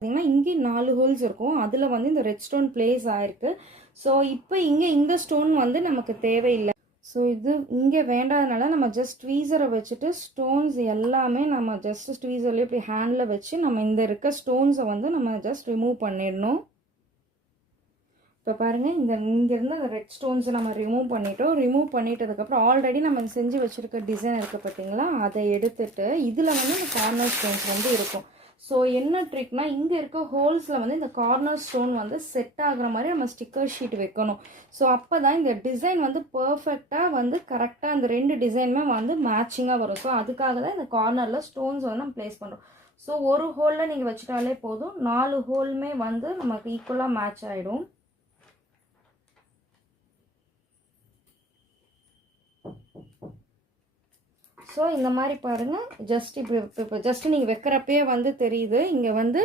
பார்த்தீங்கன்னா இங்கே 4 ஹோல்ஸ் இருக்கும். அதில் வந்து இந்த ரெட் ஸ்டோன் பிளேஸ் ஆயிருக்கு. ஸோ இப்போ இங்கே இந்த ஸ்டோன் வந்து நமக்கு தேவையில்லை. ஸோ இது இங்கே வேண்டாதனால நம்ம ஜஸ்ட் ட்வீசரை வச்சுட்டு ஸ்டோன்ஸ் எல்லாமே நம்ம ஜஸ்ட் ட்வீசர்லேயே இப்படி ஹேண்டில் வச்சு நம்ம இந்த இருக்க ஸ்டோன்ஸை வந்து நம்ம ஜஸ்ட் ரிமூவ் பண்ணிடணும். இப்போ பாருங்கள், இங்கேருந்து அந்த ரெட் ஸ்டோன்ஸை நம்ம ரிமூவ் பண்ணிட்டோம். ரிமூவ் பண்ணிட்டதுக்கப்புறம் ஆல்ரெடி நம்ம செஞ்சு வச்சுருக்க டிசைன் இருக்குது பார்த்தீங்களா, அதை எடுத்துட்டு இதில் வந்து இந்த கார்னர் ஸ்டோன்ஸ் வந்து இருக்கும். ஸோ என்ன ட்ரிக்னா, இங்கே இருக்க ஹோல்ஸில் வந்து இந்த கார்னர் ஸ்டோன் வந்து செட் ஆகுற மாதிரி நம்ம ஸ்டிக்கர் ஷீட் வைக்கணும். ஸோ அப்போ தான் இந்த டிசைன் வந்து பர்ஃபெக்டாக வந்து கரெக்டாக அந்த 2 டிசைனுமே வந்து மேட்சிங்காக வரும். ஸோ அதுக்காக தான் இந்த கார்னரில் ஸ்டோன்ஸ் வந்து நம்ம ப்ளேஸ் பண்ணுறோம். ஸோ ஒரு ஹோலில் நீங்கள் வச்சுட்டாலே போதும், 4 ஹோலுமே வந்து நமக்கு ஈக்குவலாக மேட்ச் ஆகிடும். ஸோ இந்த மாதிரி பாருங்கள், ஜஸ்ட் இப்போ ஜஸ்ட் நீங்கள் வைக்கிறப்பே வந்து தெரியுது. இங்கே வந்து